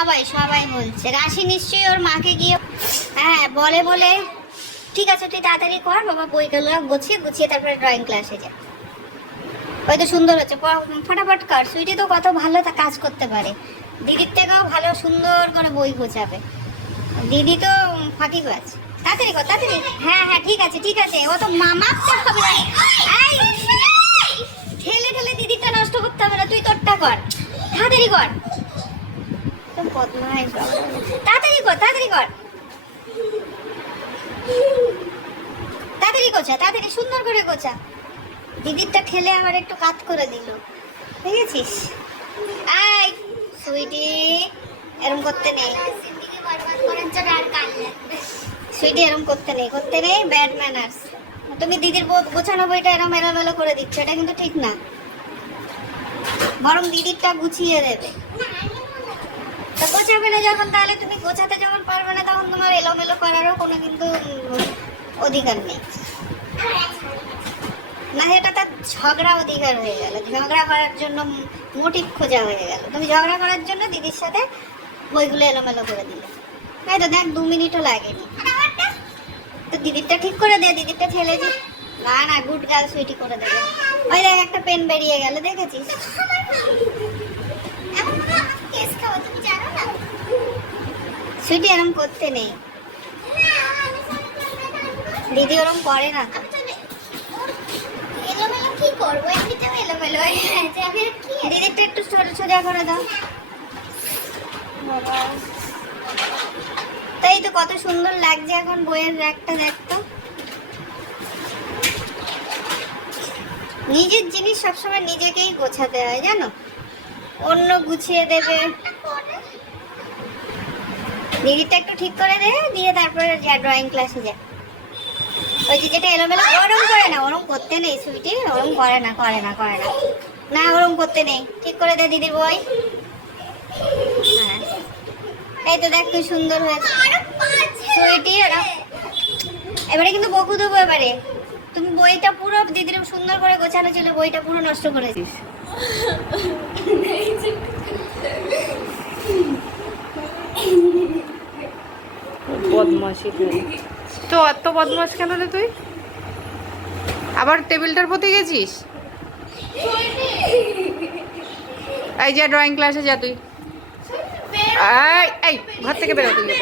সবাই সবাই বলছে। রাশি নিশ্চয়ই ওর মাকে গিয়ে হ্যাঁ বলে বলে। ঠিক আছে, তুই তাড়াতাড়ি কর, বাবা বইগুলো গুছিয়ে গুছিয়ে তারপরে ড্রয়িং ক্লাসে যা। ওই তো সুন্দর হচ্ছে ফটাফট কর, সুইটি তো কত ভালো তা কাজ করতে পারে। দিদির থেকেও ভালো, সুন্দর করে বই গোছাবে। দিদি তো ফাঁকি বাজ তাড়াতাড়ি কর, তাড়াতাড়ি। হ্যাঁ হ্যাঁ ঠিক আছে ঠিক আছে। ও তো মামাতে হবে। ঠেলে ঠেলে দিদিটা নষ্ট করতে হবে না, তুই তোরটা কর। তাড়াতাড়ি কর। তাড়াতাড়ি কর তাড়াতাড়ি কর। তাড়াতাড়ি গোছা, তাড়াতাড়ি সুন্দর করে গোছা। দিদিরটা ঠেলে আবার একটু কাত করে দিল। দেখেছিস? আই সুইটি, এরম করতে নেই। সুইটি এরম করতে নেই করতে নেই ব্যাড ম্যানার্স তুমি দিদির গোছানো বইটা এরম এলোমেলো করে দিচ্ছ, এটা কিন্তু ঠিক না। বরং দিদিরটা গুছিয়ে দেবে। তা গোছাবে না যখন, তাহলে তুমি গোছাতে যখন পারবে না তখন তোমার এলোমেলো করারও কোনো কিন্তু অধিকার নেই। না, এটা তার ঝগড়া অধিকার হয়ে গেল। ঝগড়া করার জন্য মোটিভ খোঁজা হয়ে গেল। তুমি ঝগড়া করার জন্য দিদির সাথে বইগুলো এলোমেলো করে দিলে। তাই তো দেখ, দু মিনিটও লাগেনি। তো দিদিরটা ঠিক করে দে, দিদিরটা ঠেলে দি। না না, গুড গার্ল সুইটি করে দেবে। ওই দেখ, একটা পেন বেরিয়ে গেল, দেখেছিস? সুইটি এরম করতে নেই। দিদি ওরম করে না। তো কি করব? এমনিতেও এলোমেলো হয়ে গেছে। আমি কি দিদিরটা একটু ছোট সোজা করে দাও। তাই তো কত সুন্দর লাগছে এখন বইয়ের র্যাকটা দেখতো। নিজের জিনিস সবসময় নিজেকেই গোছাতে হয় জানো? অন্য গুছিয়ে দেবে। দিদিরটা একটু ঠিক করে দে, দিয়ে তারপরে যা ড্রয়িং ক্লাসে যা। ওই যে যেটা এলোমেলো, ওরম করে না, ওরম করতে নেই সুইটি ওরম করে না করে না করে না। না, ওরম করতে নেই। ঠিক করে দে, দিদির বই। হ্যাঁ। এই তো দেখ তুই সুন্দর হয়েছে। সুইটি এবারে কিন্তু বকু দেবো এবারে। তুমি বইটা পুরো দিদির সুন্দর করে গোছানো ছিল, বইটা পুরো নষ্ট করেছিস বদমাসি। তো। এত বদমাস কেন রে তুই? আবার টেবিলটার প্রতি গেছিস? এই যা ড্রয়িং ক্লাসে যা তুই। এই ঘর থেকে বেরোতে তুই